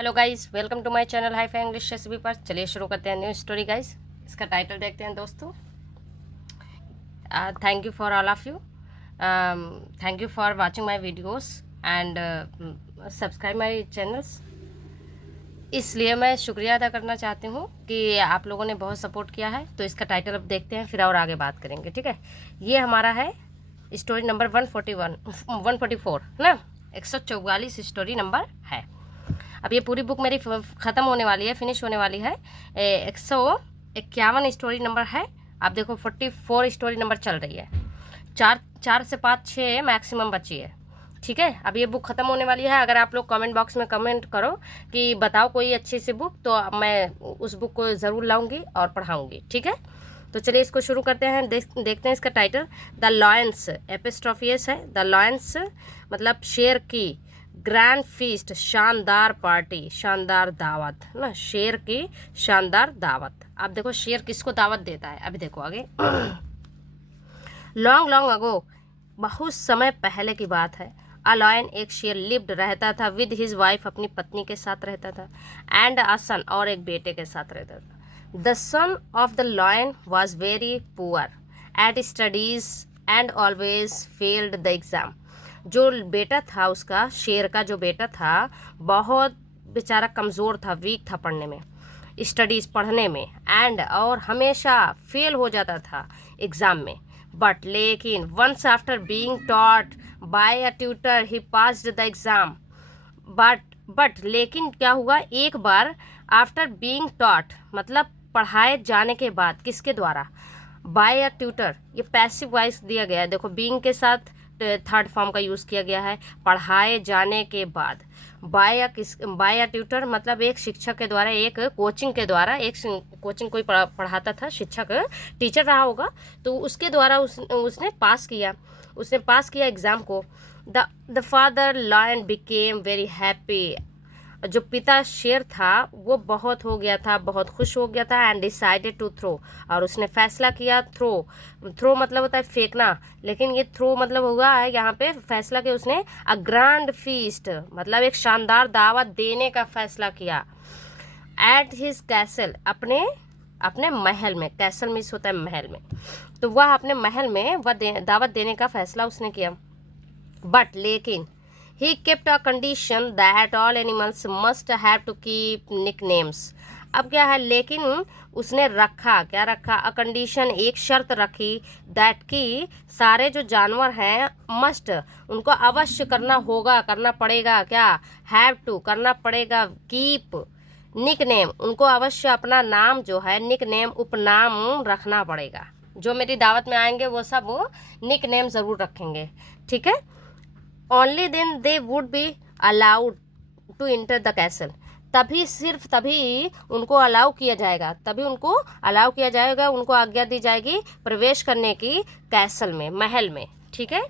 Hello guys, welcome to my channel hi fi English recipe पर। चलिए शुरू करते हैं न्यू स्टोरी गाइस। इसका टाइटल देखते हैं दोस्तों। Thank you for all of you, thank you for watching my videos and subscribe my channels. इसलिए मैं शुक्रिया अदा करना चाहती हूँ कि आप लोगों ने बहुत सपोर्ट किया है। तो इसका टाइटल अब देखते हैं, फिर और आगे बात करेंगे, ठीक है। ये हमारा है स्टोरी नंबर 144 ना, 144 स्टोरी नंबर है। अब ये पूरी बुक मेरी ख़त्म होने वाली है, फिनिश होने वाली है। 151 स्टोरी नंबर है। आप देखो 44 स्टोरी नंबर चल रही है। चार से 5-6 मैक्सिमम बची है, ठीक है। अब ये बुक ख़त्म होने वाली है। अगर आप लोग कमेंट बॉक्स में कमेंट करो कि बताओ कोई अच्छी सी बुक, तो मैं उस बुक को ज़रूर लाऊंगी और पढ़ाऊंगी, ठीक है। तो चलिए इसको शुरू करते हैं। देखते हैं इसका टाइटल। द लॉयंस, एपिस्ट्रोफियस है। द लॉयंस मतलब शेर की ग्रैंड फीस्ट, शानदार पार्टी, शानदार दावत ना, शेर की शानदार दावत। आप देखो शेर किसको दावत देता है, अभी देखो आगे। लॉन्ग लॉन्ग अगो, बहुत समय पहले की बात है। अ लॉयन, एक शेर, लिव्ड रहता था विद हिज वाइफ, अपनी पत्नी के साथ रहता था, एंड अ सन, और एक बेटे के साथ रहता था। The son of the lion was very poor at studies and always failed the exam. जो बेटा था उसका, शेर का जो बेटा था, बहुत बेचारा कमज़ोर था, वीक था पढ़ने में, स्टडीज़ पढ़ने में, एंड और हमेशा फेल हो जाता था एग्ज़ाम में। बट लेकिन once after being taught by a tutor he passed the exam. But लेकिन क्या हुआ, एक बार आफ्टर बीइंग टॉट मतलब पढ़ाए जाने के बाद, किसके द्वारा, बाय अ ट्यूटर, ये पैसिव वॉइस दिया गया है। देखो बीइंग के साथ थर्ड फॉर्म का यूज़ किया गया है। पढ़ाए जाने के बाद, बाय अ ट्यूटर मतलब एक शिक्षक के द्वारा, एक कोचिंग के द्वारा, एक कोचिंग कोई पढ़ाता था, शिक्षक टीचर रहा होगा, तो उसके द्वारा उसने पास किया एग्ज़ाम को। The father lion became very happy. जो पिता शेर था वो बहुत खुश हो गया था। एंड डिसाइडेड टू थ्रो, और उसने फैसला किया। थ्रो मतलब होता है फेंकना, लेकिन ये थ्रो मतलब हुआ है यहाँ पे फैसला किया उसने। अ ग्रैंड फीस्ट मतलब एक शानदार दावत देने का फैसला किया। एट हिज कैसल, अपने महल में, कैसल मीन्स होता है महल में, तो वह अपने महल में वह दावत देने का फैसला उसने किया। बट लेकिन he kept a condition that all animals must have to keep nicknames। अब क्या है, लेकिन उसने क्या रखा, अ कंडीशन, एक शर्त रखी, दैट की सारे जो जानवर हैं मस्ट, उनको अवश्य करना पड़ेगा, क्या, हैव टू करना पड़ेगा, कीप निकनेम, उनको अवश्य अपना नाम जो है, निकनेम उपनाम रखना पड़ेगा। जो मेरी दावत में आएंगे वो सब निकनेम ज़रूर रखेंगे, ठीक है। Only then they would be allowed to enter the castle, सिर्फ तभी उनको अलाउ किया जाएगा, उनको आज्ञा दी जाएगी प्रवेश करने की कैसल में, महल में, ठीक है।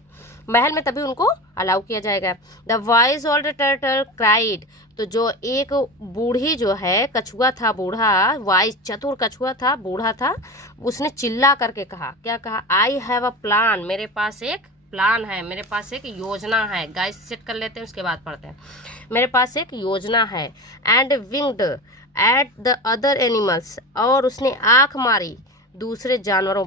महल में तभी उनको अलाउ किया जाएगा। The wise old turtle cried, तो जो एक बूढ़ी जो है, कछुआ था बूढ़ा, वाइज चतुर कछुआ था, बूढ़ा था, उसने चिल्ला करके कहा, क्या कहा, आई हैव अ प्लान, मेरे पास एक प्लान है, मेरे पास एक योजना है। गाइस सेट कर लेते हैं, उसके बाद पढ़ते हैं। मेरे पास एक योजना है। And winged at the other animals, और उसने आँख मारी दूसरे जानवरों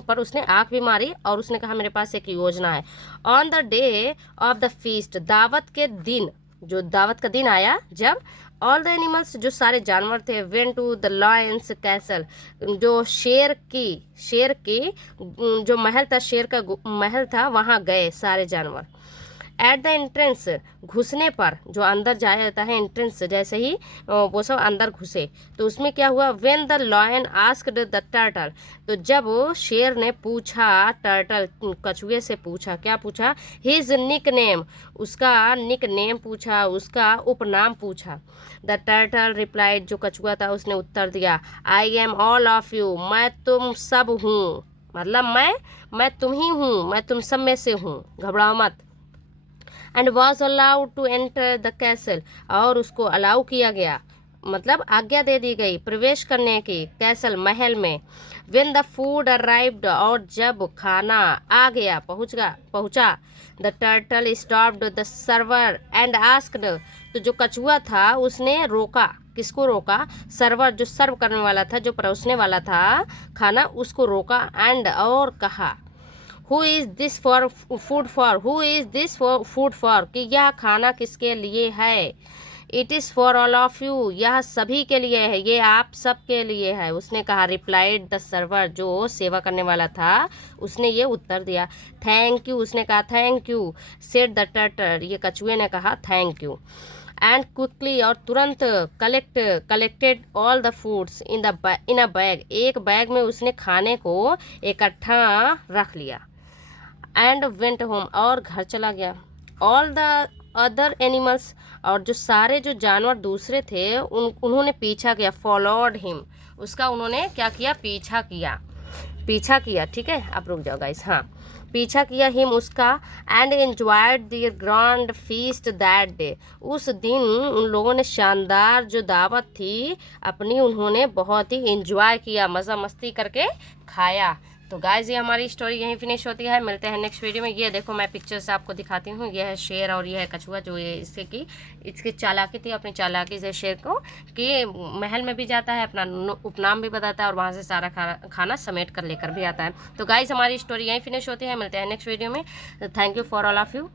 पर उसने आँख भी मारी, और उसने कहा मेरे पास एक योजना है। On the day of the feast, दावत के दिन, जो दावत का दिन आया जब, ऑल द एनिमल्स, जो सारे जानवर थे, went to the lion's castle, जो शेर की जो महल था, शेर का महल था, वहाँ गए सारे जानवर। एट द एंट्रेंस, घुसने पर, जो अंदर जाता है एंट्रेंस, जैसे ही वो सब अंदर घुसे, तो उसमें क्या हुआ, when the lion asked the turtle, तो जब शेर ने पूछा, टर्टल कछुए से पूछा, क्या पूछा, हिज निक नेम, उसका निक नेम पूछा, उसका उपनाम पूछा। द टर्टल रिप्लाइड, जो कछुआ था उसने उत्तर दिया, I am all of you, मैं तुम सब हूँ, मतलब मैं तुम ही हूँ, मैं तुम सब में से हूँ, घबराओ मत। And was allowed to enter the castle, और उसको अलाउ किया गया, मतलब आज्ञा दे दी गई प्रवेश करने की, कैसल महल में। व्हेन द फूड अराइव्ड, और जब खाना आ गया, पहुंचा, the turtle stopped the server and asked, तो जो कछुआ था उसने रोका, किसको रोका? सर्वर, जो सर्व करने वाला था, जो परोसने वाला था खाना, उसको रोका एंड और कहा who is this for food for, who is this for food for, कि यह खाना किसके लिए है? It is for all of you, यह सभी के लिए है, ये आप सब के लिए है, उसने कहा। रिप्लाइड द सर्वर, जो सेवा करने वाला था उसने ये उत्तर दिया। थैंक यू, उसने कहा thank you. Said the turtle, ये कछुए ने कहा थैंक यू। एंड क्विकली, और तुरंत, collected all the foods in a bag, एक बैग में उसने खाने को इकट्ठा रख लिया। एंड वेंट होम, और घर चला गया। ऑल द अदर एनिमल्स, और जो सारे जो जानवर दूसरे थे उन्होंने पीछा किया। फॉलोड हिम, उसका उन्होंने क्या किया? पीछा किया। ठीक है, आप रुक जाओ गाइस। हाँ, पीछा किया हिम, उसका। And enjoyed the grand feast that day, उस दिन उन लोगों ने शानदार जो दावत थी अपनी, उन्होंने बहुत ही एंजॉय किया, मज़ा मस्ती करके खाया। तो गाइस ये हमारी स्टोरी यहीं फिनिश होती है। मिलते हैं नेक्स्ट वीडियो में। ये देखो मैं पिक्चर्स आपको दिखाती हूँ। ये है शेर और ये है कछुआ, जो ये इसकी चालाकी थी, अपनी चालाकी से शेर को कि महल में भी जाता है, अपना उपनाम भी बताता है और वहाँ से सारा खाना समेट कर लेकर भी आता है। तो गाइस हमारी स्टोरी यहीं फिनिश होती है। मिलते हैं नेक्स्ट वीडियो में। Thank you for all of you.